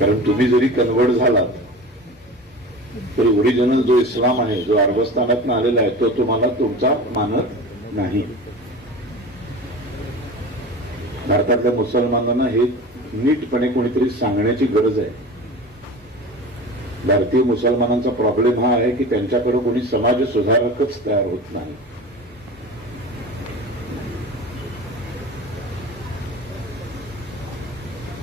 कारण तुम्ही जरी कन्वर्ट झालात तरी ओरिजिनल जो इस्लाम आहे, जो अरबस्थानातून आलेला आहे, तो तुम्हाला तुमचा मानत नाही. भारतातल्या मुसलमानांना हे नीटपणे कोणीतरी सांगण्याची गरज आहे. भारतीय मुसलमानांचा प्रॉब्लेम हा आहे की त्यांच्याकडे कोणी समाज सुधारकच तयार होत नाही.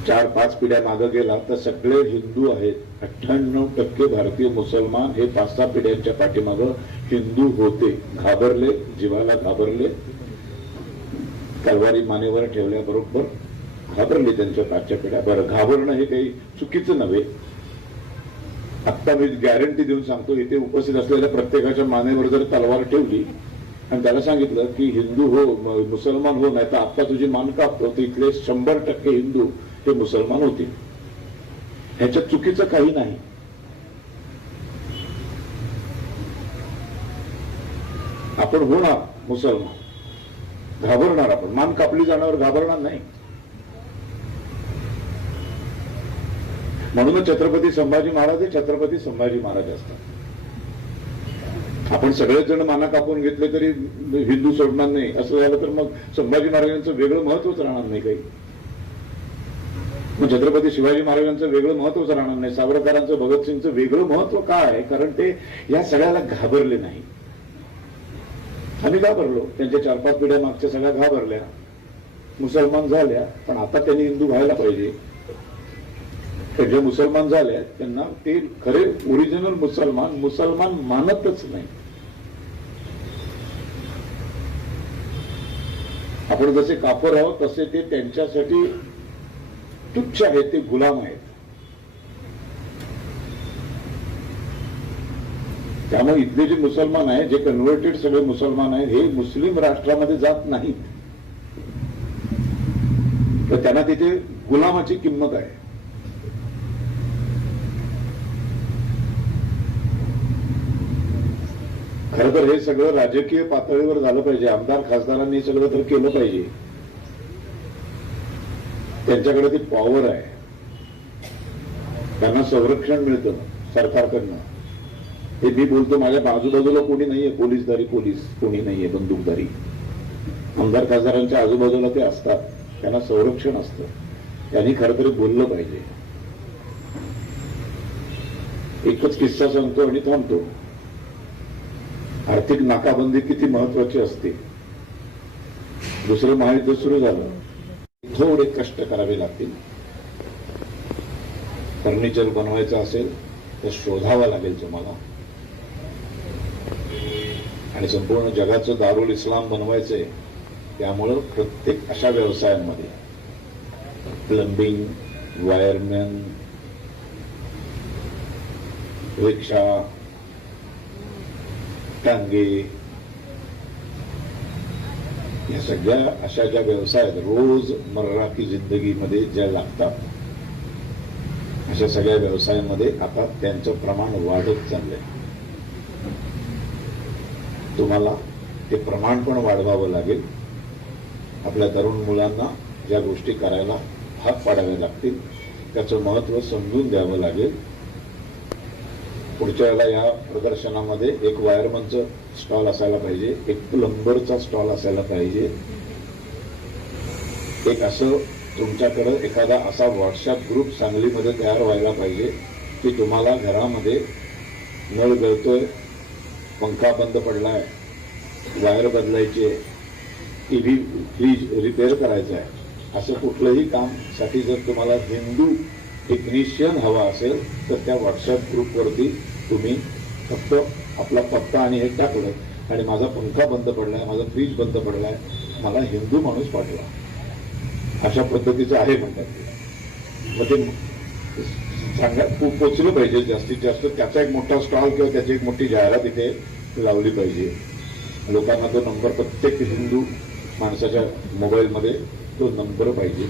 चार पाच पिढ्या मागे गेला तर सगळे हिंदू आहेत. 98% भारतीय मुसलमान हे 5-6 पिढ्यांच्या पाठीमागं हिंदू होते. घाबरले, जीवाला घाबरले, तलवारी मानेवर ठेवल्याबरोबर घाबरले त्यांच्या 5च्या पिढ्या. बरं, घाबरणं हे काही चुकीचं नव्हे. आत्ता मी गॅरंटी देऊन सांगतो, इथे उपस्थित असलेल्या प्रत्येकाच्या मानेवर जर तलवार ठेवली आणि त्याला सांगितलं की हिंदू हो, मुसलमान हो, नाही तर आत्ता तुझी मान कापतो, तर इथले 100% हिंदू हे मुसलमान होतील. ह्याच्यात चुकीचं काही नाही. आपण होणार मुसलमान, घाबरणार, आपण मान कापली जाण्यावर घाबरणार नाही. म्हणूनच छत्रपती संभाजी महाराज हे छत्रपती संभाजी महाराज असतात. आपण सगळेच जण माना कापून घेतले तरी हिंदू सोडणार नाही असं झालं तर मग संभाजी महाराजांचं वेगळं महत्वच राहणार नाही. काही मग छत्रपती शिवाजी महाराजांचं वेगळं महत्वच राहणार नाही. सावरकरांचं, भगतसिंगचं वेगळं महत्व काय आहे? कारण ते या सगळ्याला घाबरले नाही. आम्ही घाबरलो, त्यांच्या 4-5 पिढ्या मागच्या सगळ्या घाबरल्या, मुसलमान झाल्या. पण आता त्यांनी हिंदू व्हायला पाहिजे. जे मुसलमान झाले त्यांना ते खरे ओरिजिनल मुसलमान मानतच नाही. आपण जसे काफर आहोत तसे ते त्यांच्यासाठी तुच्छ आहेत, ते गुलाम आहेत. त्यामुळे इथले जे मुसलमान आहेत, जे कन्व्हर्टेड सगळे मुसलमान आहेत, हे मुस्लिम राष्ट्रामध्ये जात नाहीत. तर त्यांना तिथे गुलामाची किंमत आहे. खरं तर हे सगळं राजकीय पातळीवर झालं पाहिजे. आमदार खासदारांनी सगळं तर केलं पाहिजे. त्यांच्याकडे ती पॉवर आहे, त्यांना संरक्षण मिळतं सरकारकडनं. हे मी बोलतो, माझ्या आजूबाजूला कोणी नाहीये पोलीसदारी, कोणी नाहीये बंदूकदारी. आमदार खासदारांच्या आजूबाजूला ते असतात, त्यांना संरक्षण असतं. त्यांनी खरं तरी बोललं पाहिजे. एकच किस्सा सांगतो आणि थांबतो. आर्थिक नाकाबंदी किती महत्वाची असते. दुसरं महायुद्ध सुरू झालं, थोडे कष्ट करावे लागतील. फर्निचर बनवायचं असेल तर शोधावं लागेल तुम्हाला. आणि संपूर्ण जगाचं दारुल इस्लाम बनवायचंय. त्यामुळं प्रत्येक अशा व्यवसायांमध्ये प्लंबिंग, वायरमॅन, रिक्षा, टांगे, या सगळ्या अशा ज्या व्यवसाय आहेत, रोज मर्रा की जिंदगीमध्ये ज्या लागतात, अशा सगळ्या व्यवसायांमध्ये आता त्यांचं प्रमाण वाढत चाललंय. तुम्हाला ते प्रमाण पण वाढवावं लागेल. आपल्या तरुण मुलांना ज्या गोष्टी करायला भाग पाडाव्या लागतील त्याचं महत्व समजून द्यावं लागेल. पुढच्या वेळेला या प्रदर्शनामध्ये एक वायरमनचं स्टॉल असायला पाहिजे, एक प्लंबरचा स्टॉल असायला पाहिजे. एक असं तुमच्याकडे एखादा असा व्हॉट्सअप ग्रुप सांगलीमध्ये तयार व्हायला पाहिजे की तुम्हाला घरामध्ये नळ गळतोय, पंखा बंद पडलाय, वायर बदलायची, टीव्ही, फ्रीज रिपेअर करायचा आहे, असं कुठलंही काम साठी जर तुम्हाला हिंदू टेक्निशियन हवा असेल तर त्या व्हॉट्सअप ग्रुपवरती तुम्ही फक्त आपला पत्ता आणि हे टाकलं आणि माझा पंखा बंद पडलाय, माझा फ्रीज बंद पडलाय, मला हिंदू माणूस पाठवा, अशा पद्धतीचं आहे म्हणतात. मग ते सांगा पोचलं पाहिजे जास्तीत जास्त. त्याचा एक मोठा स्टॉल किंवा त्याची एक मोठी जाहिरात इथे लावली पाहिजे. लोकांना तो नंबर, प्रत्येक हिंदू माणसाच्या मोबाईलमध्ये तो नंबर पाहिजे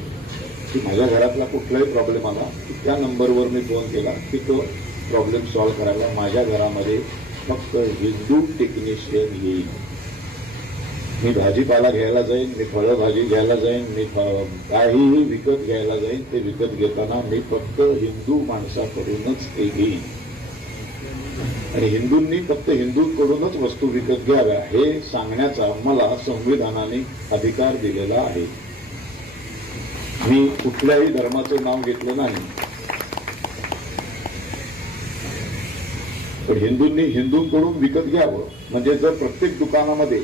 की माझ्या घरातला कुठलाही प्रॉब्लेम आला की त्या नंबरवर मी फोन केला की तो प्रॉब्लेम सॉल्व्ह करायला माझ्या घरामध्ये फक्त हिंदू टेक्निशियन येईल. मी भाजीपाला घ्यायला जाईन, मी फळं भाजी घ्यायला जाईन, मी काहीही विकत घ्यायला जाईन, ते विकत घेताना मी फक्त हिंदू माणसाकडूनच ते घेईन आणि हिंदूंनी फक्त हिंदूंकडूनच वस्तू विकत घ्याव्या हे सांगण्याचा मला संविधानाने अधिकार दिलेला आहे. मी कुठल्याही धर्माचं नाव घेतलं नाही, पण हिंदूंनी हिंदूंकडून विकत घ्यावं. म्हणजे जर प्रत्येक दुकानामध्ये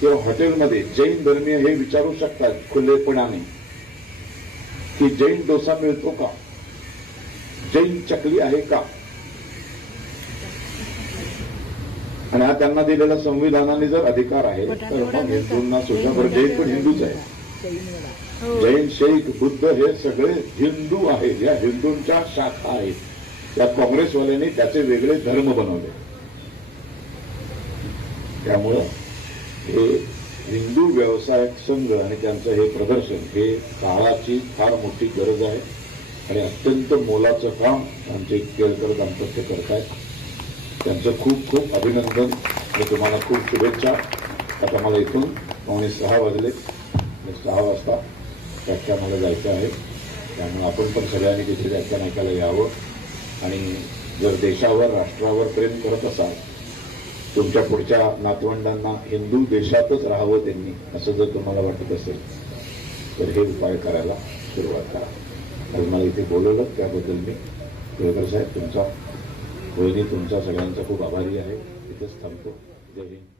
किंवा हॉटेलमध्ये जैन धर्मीय हे विचारू शकतात खुलेपणाने की जैन डोसा मिळतो का, जैन चकली आहे का, आणि हा त्यांना दिलेला संविधानाने जर अधिकार आहे तर मग हिंदूंना सुद्धा, बरं जैन पण हिंदूच आहे, जैन शीख बुद्ध हे सगळे हिंदू आहेत, या हिंदूंच्या शाखा आहेत. त्या काँग्रेसवाल्यांनी त्याचे वेगळे धर्म बनवले. त्यामुळं हे हिंदू व्यवसायक संघ आणि त्यांचं हे प्रदर्शन हे काळाची फार मोठी गरज आहे आणि अत्यंत मोलाचं काम आमचे केळकर दाम्पत्य करतायत. त्यांचं खूप खूप अभिनंदन आणि तुम्हाला खूप शुभेच्छा. आता मला इथून 5:45 वाजले, 6 वाजता व्याख्यानाला जायचं आहे. त्यामुळे आपण पण सगळ्यांनी तिथे व्याख्यान ऐकायला यावं आणि जर देशावर राष्ट्रावर प्रेम करत असाल, तुमच्या पुढच्या नातवंडांना हिंदू देशातच राहावं त्यांनी असं जर तुम्हाला वाटत असेल तर हे उपाय करायला सुरुवात करा. आज मला इथे बोलवलं त्याबद्दल मी केळकर साहेब तुमचा, वहिनी तुमचा सगळ्यांचा खूप आभारी आहे. इथेच थांबतो. जय हिंद.